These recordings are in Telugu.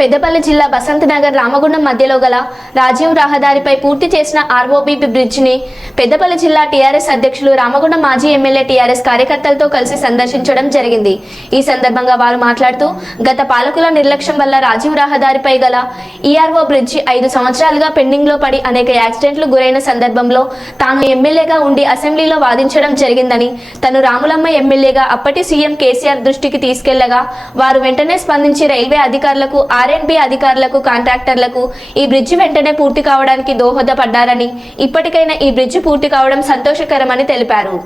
పెద్దపల్లి జిల్లా బసంతనగర్ రామగుండం మధ్యలో గల రాజీవ్ రహదారిపై పూర్తి చేసిన ఆర్ఓబి బ్రిడ్జిని పెద్దపల్లి జిల్లా టీఆర్ఎస్ అధ్యక్షులు రామగుండం మాజీ ఎమ్మెల్యే టీఆర్ఎస్ కార్యకర్తలతో కలిసి సందర్శించడం జరిగింది। ఈ సందర్భంగా వారు మాట్లాడుతూ గత పాలకుల నిర్లక్ష్యం వల్ల రాజీవ్ రహదారిపై గల ఈఆర్ఓ బ్రిడ్జి 5 సంవత్సరాలుగా పెండింగ్ లో పడి అనేక యాక్సిడెంట్లు గురైన సందర్భంలో తాను ఎమ్మెల్యేగా ఉండి అసెంబ్లీలో వాదించడం జరిగిందని, తను రాములమ్మ ఎమ్మెల్యేగా అప్పటి సీఎం కేసీఆర్ దృష్టికి తీసుకెళ్లగా వారు వెంటనే స్పందించి రైల్వే అధికారులకు ఆర్ఎండ్బి అధికారులకు కాంట్రాక్టర్లకు ఈ బ్రిడ్జి వెంటనే పూర్తి కావడానికి దోహదపడ్డారని, ఇప్పటికైనా ఈ బ్రిడ్జి పూర్తి కావడం సంతోషకరమని తెలిపారు।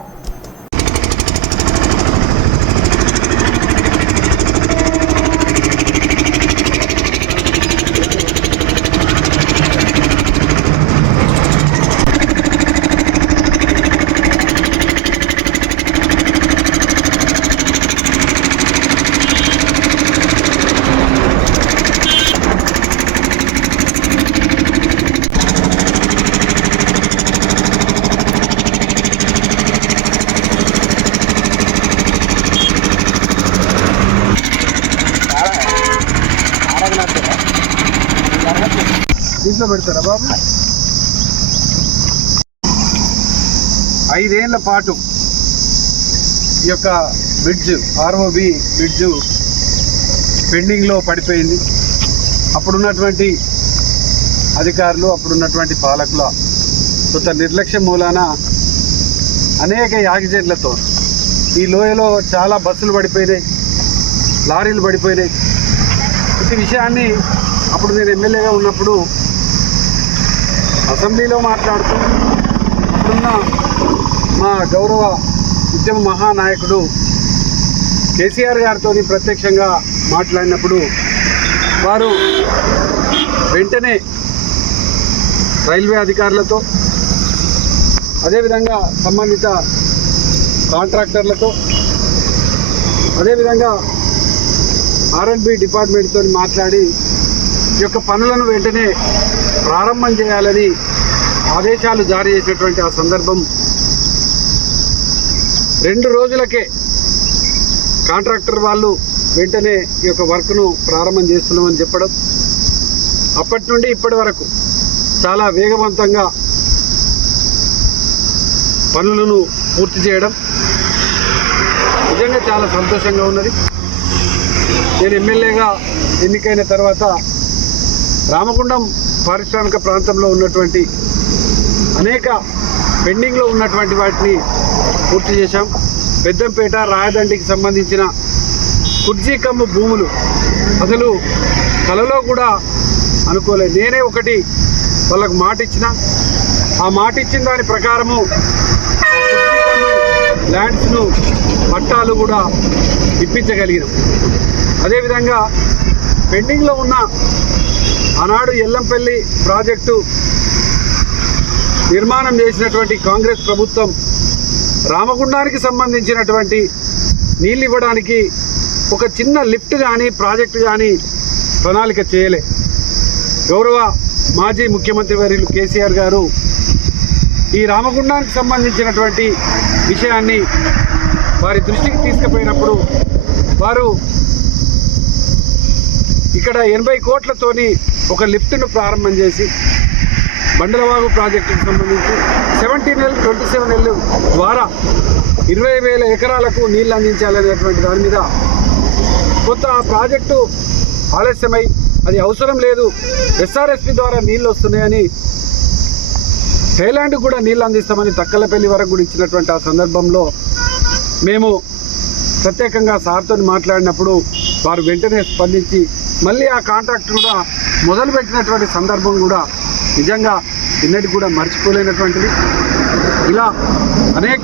దీంట్లో పెడతారా బాబు? 5 ఏళ్ల పాటు ఈ యొక్క బ్రిడ్జ్ ఆర్ఓబి బ్రిడ్జ్ పెండింగ్లో పడిపోయింది। అప్పుడున్నటువంటి అధికారులు, అప్పుడున్నటువంటి పాలకుల కొంత నిర్లక్ష్యం మూలాన అనేక యాక్సిడెంట్లతో ఈ లోయలో చాలా బస్సులు పడిపోయినాయి, లారీలు పడిపోయినాయి। ఈ విషయాన్ని అప్పుడు నేను ఎమ్మెల్యేగా ఉన్నప్పుడు అసెంబ్లీలో మాట్లాడుతూ అప్పుడున్న మా గౌరవ ఉద్యమ మహానాయకుడు కేసీఆర్ గారితో ప్రత్యక్షంగా మాట్లాడినప్పుడు వారు వెంటనే రైల్వే అధికారులతో, అదేవిధంగా సంబంధిత కాంట్రాక్టర్లతో, అదేవిధంగా ఆర్ఎండ్బి డిపార్ట్మెంట్తో మాట్లాడి ఈ యొక్క పనులను వెంటనే ప్రారంభం చేయాలని ఆదేశాలు జారీ చేసినటువంటి ఆ సందర్భం 2 రోజులకే కాంట్రాక్టర్ వాళ్ళు వెంటనే ఈ యొక్క వర్క్ను ప్రారంభం చేస్తున్నామని చెప్పడం, అప్పటి నుండి ఇప్పటి వరకు చాలా వేగవంతంగా పనులను పూర్తి చేయడం నిజంగా చాలా సంతోషంగా ఉన్నది। నేను ఎమ్మెల్యేగా ఎన్నికైన తర్వాత రామగుండం పారిశ్రామిక ప్రాంతంలో ఉన్నటువంటి అనేక పెండింగ్లో ఉన్నటువంటి వాటిని పూర్తి చేశాం। పెద్దంపేట రాయదండికి సంబంధించిన కుర్జీకమ్మ భూములు అసలు కలలో కూడా అనుకోలేదు। నేనే ఒకటి వాళ్ళకు మాట ఇచ్చిన, ఆ మాట ఇచ్చిన దాని ప్రకారము ల్యాండ్స్ను పట్టాలు కూడా ఇప్పించగలిగినాం। అదేవిధంగా పెండింగ్లో ఉన్న ఆనాడు ఎల్లంపల్లి ప్రాజెక్టు నిర్మాణం చేసినటువంటి కాంగ్రెస్ ప్రభుత్వం రామగుండానికి సంబంధించినటువంటి నీళ్ళు ఇవ్వడానికి ఒక చిన్న లిఫ్ట్ కానీ ప్రాజెక్టు కానీ ప్రణాళిక చేయలే। గౌరవ మాజీ ముఖ్యమంత్రి వర్యులు కేసీఆర్ గారు ఈ రామగుండానికి సంబంధించినటువంటి విషయాన్ని వారి దృష్టికి తీసుకుపోయినప్పుడు వారు ఇక్కడ 80 కోట్లతోని ఒక లిఫ్ట్ను ప్రారంభం చేసి బండలవాగు ప్రాజెక్టుకు సంబంధించి 27L ద్వారా 20,000 ఎకరాలకు నీళ్లు అందించాలనేటువంటి దాని మీద కొంత ఆ ప్రాజెక్టు ఆలస్యమై అది అవసరం లేదు, ఎస్ఆర్ఎస్పి ద్వారా నీళ్ళు వస్తున్నాయని థైలాండ్ కూడా నీళ్ళు అందిస్తామని తక్కలపల్లి వరకు కూడా ఇచ్చినటువంటి ఆ సందర్భంలో మేము ప్రత్యేకంగా సార్తో మాట్లాడినప్పుడు వారు వెంటనే స్పందించి మళ్ళీ ఆ కాంట్రాక్ట్ కూడా మొదలుపెట్టినటువంటి సందర్భం కూడా నిజంగా ఎన్నటికి కూడా మర్చిపోలేనటువంటిది। ఇలా అనేక